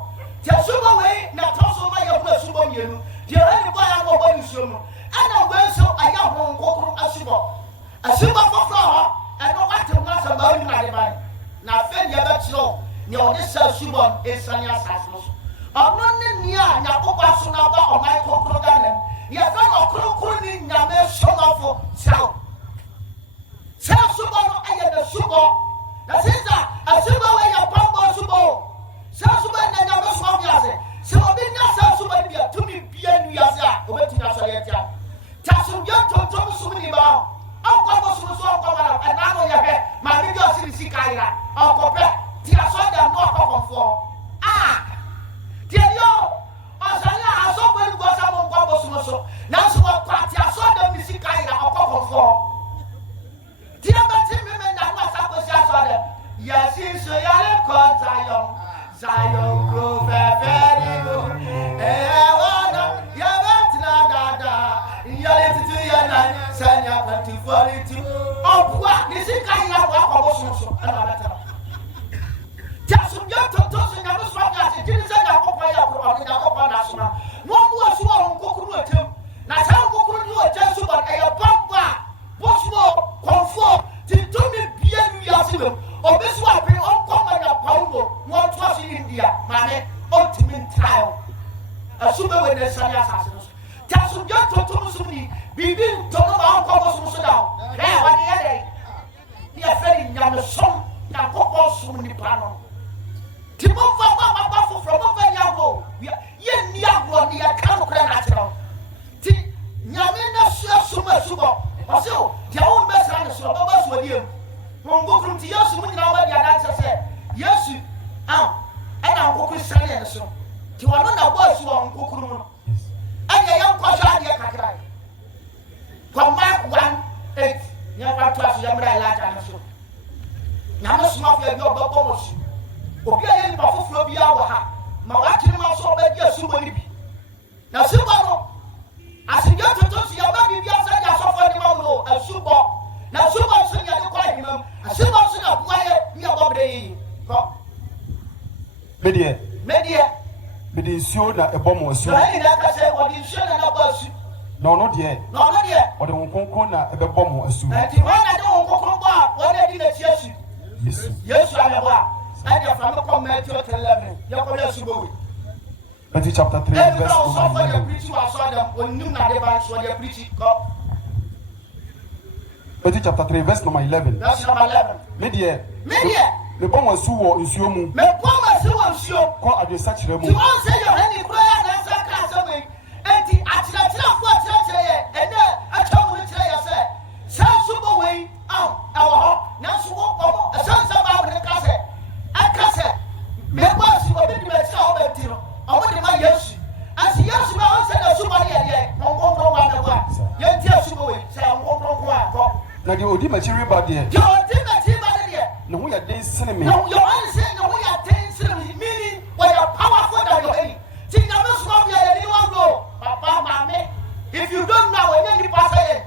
Ti suba we na tanso ma ya ko subo mienu. Ti ani bo ya no bo nsuo mu. Ana we so aya honhom konkron asubo. Asuba fofo ho. Eno wate mo samba ni na de bai. Na fe ya ba chiro. Ni ode sa subo esanya saso. Ono ne nia Yakoba so na ba o mai konkron ganem. Ya fa no konkron ni nyame somafo sao. Sao subo no aye de subo. Na sinza asubo we ya pambo subo. Sao subo na nyame somafo yase. Se obi nya sao subo ni bia tumi bia nu yase a obeti na so yetia. Ta so bia tontom so ni ba. Akwa bo so akwa mara na no ya he ma bi jo siri sikaira. Akwa ti aso da no akwa konfo. Ah! Tiyo osanya aso kweli kwa sababu kwa bosu so na so kwa ti aso da misika ira okokofo tiyo beti meme na kwa sababu si aso da yasi so yale ko Zion go feferi go wana ya betina dada ya titu ya na sanya 2042 opwa misika ira kwa bosu so ana betana Jasu yoto tosi na musu wanyasi jini senya kupa ya kupa na kupa na suna Mwamu wa suwa hunkukuru etem Na cha hunkukuru ni wa jesu ba Eya bamba Bosumo konfo Tintumi bienu ya sibe Obesu wapi onkoma na paumo Mwantu wa si India Mane ultimate trial Asube wene sanya sasi nusu Jasu yoto tomusu ni Bibi tono ma onkoma sumusu dao Hea wani yade Ni aferi nyame som Na kupa sumu ni pano Timofo baba from over yago ye ni agro ni akano kra na tro ti nyame na suma oso dia won be sra na so baba so diem won go krum ti Yesu mu nyina ba dia dan se Yesu ana nkokru sra na so ti wono na bo so won nkokru no anya ya nkwaso ade kakra kwa Mark 1:8 nya pa to aso ya mra ila ta na so nyame suma fo ya bi obabo mo so obi a yeli bafoforo bi awo ha ma wakiri ma so ba di asubo ni bi na subo no asinja toto si ya ba bi bi asa ja so fo ni ma wo asubo na subo so ya de kwa himam asubo so na buaye ni abobre yi ko medie nsuo na ebomo asu na ni na ka se odi nsuo na ba asu na ono de odi wonkonkon na ebebomo asu ti wana de wonkonkon ba wona di na ti asu Yesu alaba and your family come Matthew 11. Matthew chapter 3 verse 11. Matthew chapter 3 verse number 11. Verse number 11. Media. Le bon wasu wo nsuo mu. Me bon wasu wo nsuo. Ko adwesa kire mu. Ti won say your hand prayer na sa ka so me. Enti atira fo atira ye. Ene atwa mu tira ye say. Sa subo we awo ho. Na so wo ko. Sa ba wo ka say. Akase me boss obi di me tira o be tiro o de ma Yesu asi Yesu ma o se na suba ni ye ngongo wa na wa ye ti asubo we se ngongo wa ko na di odi ma chiri ba de ye odi ma chiri ba de ye na hu ya den sene me no your eyes say no we are ten sene meaning we are powerful than your enemy ti na me suba we are anyone go papa mama if you don't know when you pass it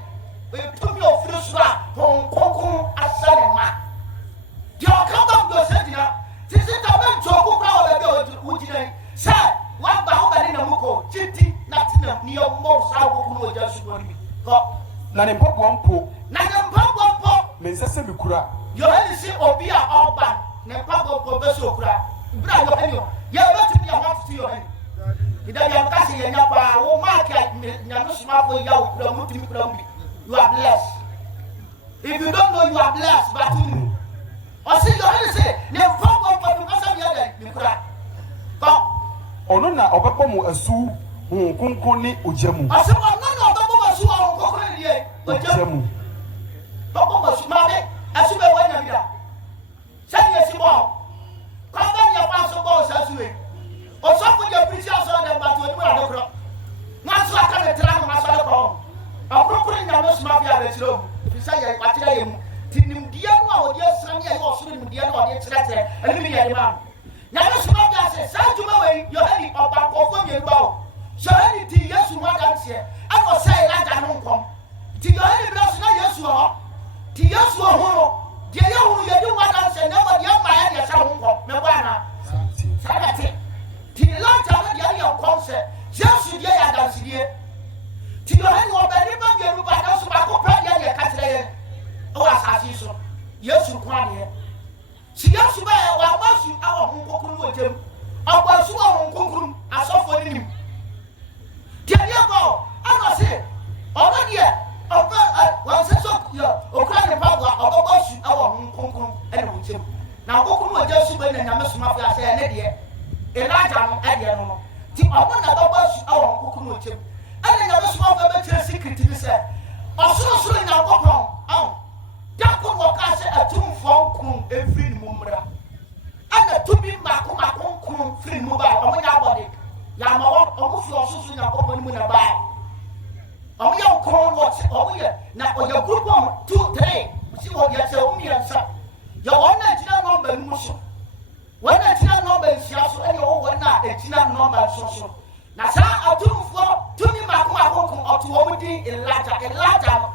we put me of free sura ngongo asale ma you come back to Sentina. This is the man to go crowd with you. Sir, what about the Namuko? Chitty, nothing near most out of just one. Nane pop one po. Nane pop pop. Mensese bikura. You only see Obia all back. Ne pop professor cra. Brand of any. You have to be a watch to your hand. You don't have Cassie and Yapa, oh, mark Yamusma for Yao, you are blessed. If you don't know, you are blessed, but you. I see you already say, never form of what you must have yet. You cry. Ono na obepo mu asu nkonkon ni ojemu. I said, no, obepo mu asu nkonkon ni ojemu. Obepo mu asu mabe, asu be wa nyamida. Say yes mo. Come on your pass of boss asu e. O so for your preacher so dem ba to ni ra dokro. Na so aka le tra ma so le ko. Akokoro nya no sma bia be tiro. Fi say ya kwatira yemu. Tinim dia no a odi asra ni ayo so nim dia no odi kyerɛ ɛne me yɛ ma. Na no sma bia wei Yohani ọbankọfọ mi gba o Yohani ti Yesu wa danse afọ sẹ Elijah no nkọm ti Yohani bi so na Yesu ho ti Yesu ho no de ye hu ye di wa danse na mo de ma ya de sha ho nkọm me bọ ana sagati ti Elijah no de ye nkọm sẹ Yesu de ya danse die ti Yohani obani ba mi ru ba na so ba ko pra de ye ka tere ye o asasi so Yesu kwa de si Yesu ba ya wa masu awo ho kokuru mo jem Abasu wa nkunkum asofo ni nim. Tiania ko ana se oba die oba wa se so yo okra ne pa wa obasu awo nkunkum ene wuchem. Na kokuru wa Yesu ba na nyame soma fa se ene de Elijah no ede no. Ti oba na obasu awo nkunkum wuchem. Ene nyame soma fa be tire secret ni se osoro nya kokon aw. Dako wo ka se atumfo nkun efri ni mumra. Ana tubi mako kun free mobile omo ya body ya ma omo fi osusu na kopo ni mu na ba omo ya kon what omo ya na o ya group 1 2 3 si o ya se o mi ansa ya ona jina number ni muso wana jina number sia so e yo wana e jina number so na sa atumfo tubi mako kun oto omo din Elijah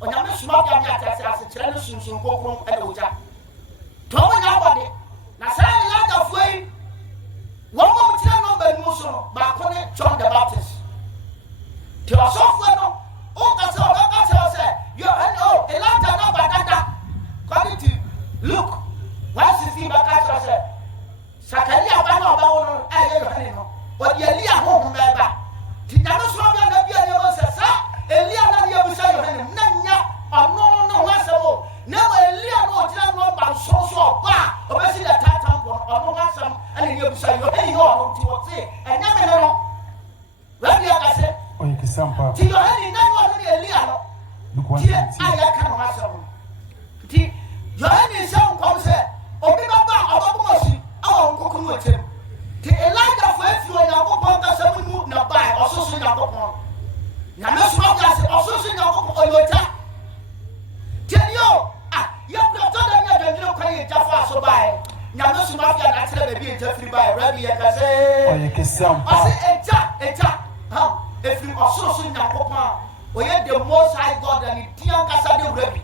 onya me suma ya mi atase ase kire ne sunsun kokon e de oja to omo ya body na sa Elijah foi one more time number in motion back on John the Baptist. To a software no, oh, that's all I say. You know, Elijah no badanda. According to Luke 1:16, back I say, Sakaria bana ba aye no. But Elia home beba. Ti na no so bia na bia ne mo say sa Elia na ye bu say yo na nya no wasemo. Na Elia no jira no ba so ba. Obesi the tatam no wasem and you say you hey no to what say and na me no where you are say o yake sampa ti yo hey na no ni Elia no ti aya kan wasem ti yo hey say on say obi baba obabu mosi awo nkoko no etem ti Elijah for efi o ya kokon ka se mu na bai ososo ya kokon na me so ya se ososo ya kokon oyota ti yo ya kura to da nya da kwa ye jafa so bai nyame so mafia na tere be bi free by rabi ya ka say o yake sampa o say eja ha efri osoro nyakopa o ye the most high God and tian kasa de rabi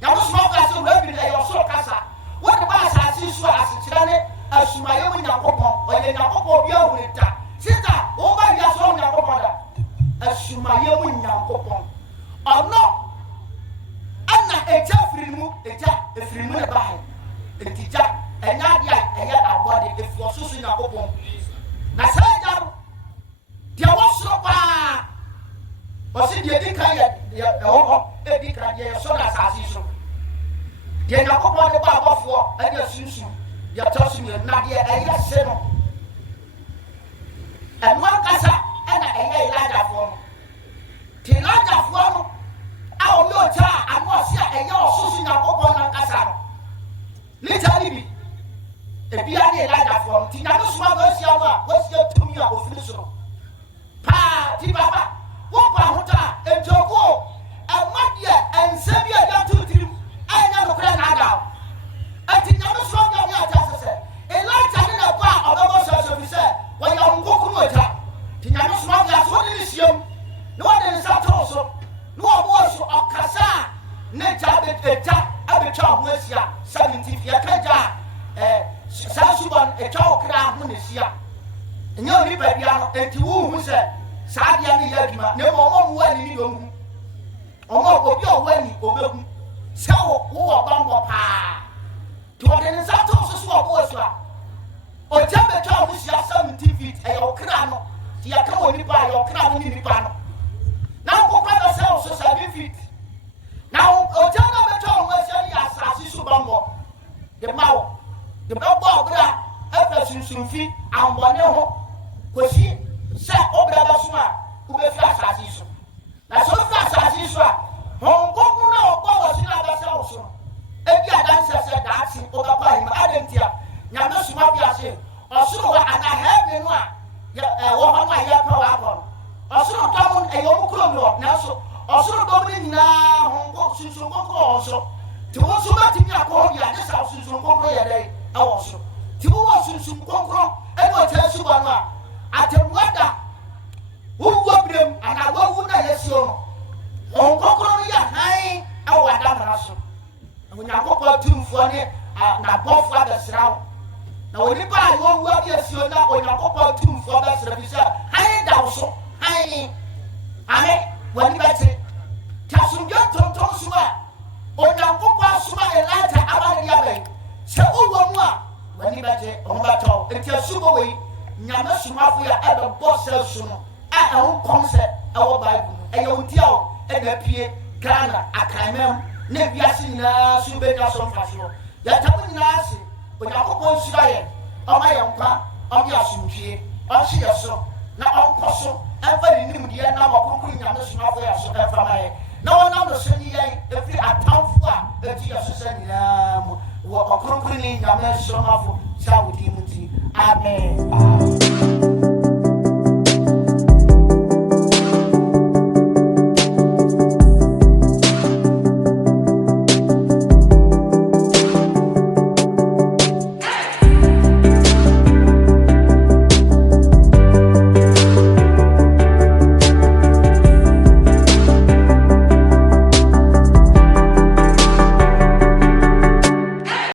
nyame so mafia so rabi na ye osoro kasa what ba asasi so asitira ne asumaye mu nyakopa o ye nyakopa obi ahunita sister o ba ya so nyakopa da asumaye mu nyakopa ono ana eja efri mu ne ba etija enya dia eya abode efi osusu na kopon na sai jaru dia wosoro pa osi dia dika ya edika dia so na asasi so dia na kopon de ba abofo e dia sunsu dia tosu na dia eya se no enwa kasa ana eya Elijah fo ti Elijah fo no a o yo cha amosi a eya osusu na kopon na kasa no literally bi ebi a de Elijah for ti na no suma go sia wa si tumi a ofiri so pa ti baba wo pa hota enjogo amadia ensebi a da tu tirim anya no kra na da ati na no suma go ya ta se Elijah ni na pa obobo so bi se wa ya ngoku no ta ti na no suma go so ni siam no wa de sa to so no obo so okasa ne ja be eta abetwa ho asia 70 ya kaja Sasuban etwa okra ho ne sia enye oni babia no enti wo hu se saadia ne ya duma ne mo mo wo ani ni do hu omo obi o wo ani obehu se wo bambo pa to de ne sa to so wo so a o ja betwa ho sia 70 feet e okra no ti ya ka oni pa ya okra ho ni pa no na ko kwa da se so 7 feet na o ja na betwa ho sia ni asasi so bambo de mawo the baba obra efa sunsunfi ambone ho kosi se obra basuma ube fi asasi so na so fi asasi so a honkoku na obo wosi na basa oso ebi adanse se daati obapa him adentia nyame suma bi ase osoro wa ana heaven no a wo ho no ya pa wa akọ osoro dom e yo mukro no na so osoro dom ni na honko sunsun kokro oso ti wo so batimi akọ ya de sa sunsun kokro ya dai awoso ti wo sunsun kokro e mo ta su ba na nyame somafo ya ebe boss so no a ɛho concept ɛwɔ bible ɛyɛ odia o ɛna pie Ghana akamam na wiase nyinaa so benya so mfaso yɛtamu nyinaa se onyankopɔn sura yɛ ɔma yɛ nkwa ɔma yɛ asomdwie ɔhye yɛ so na ɔnkɔ so ɛmfa ne nimdeɛ na wɔkronkron nyame somafo yɛ so ɛmfa ma yɛ na wɔnam no so ne yɛn ɛfiri atamfo a ɛti yɛ so sɛ nyinaa mu wɔ ɔkronkron ne nyame somafo sɛ wodi mu nti amen.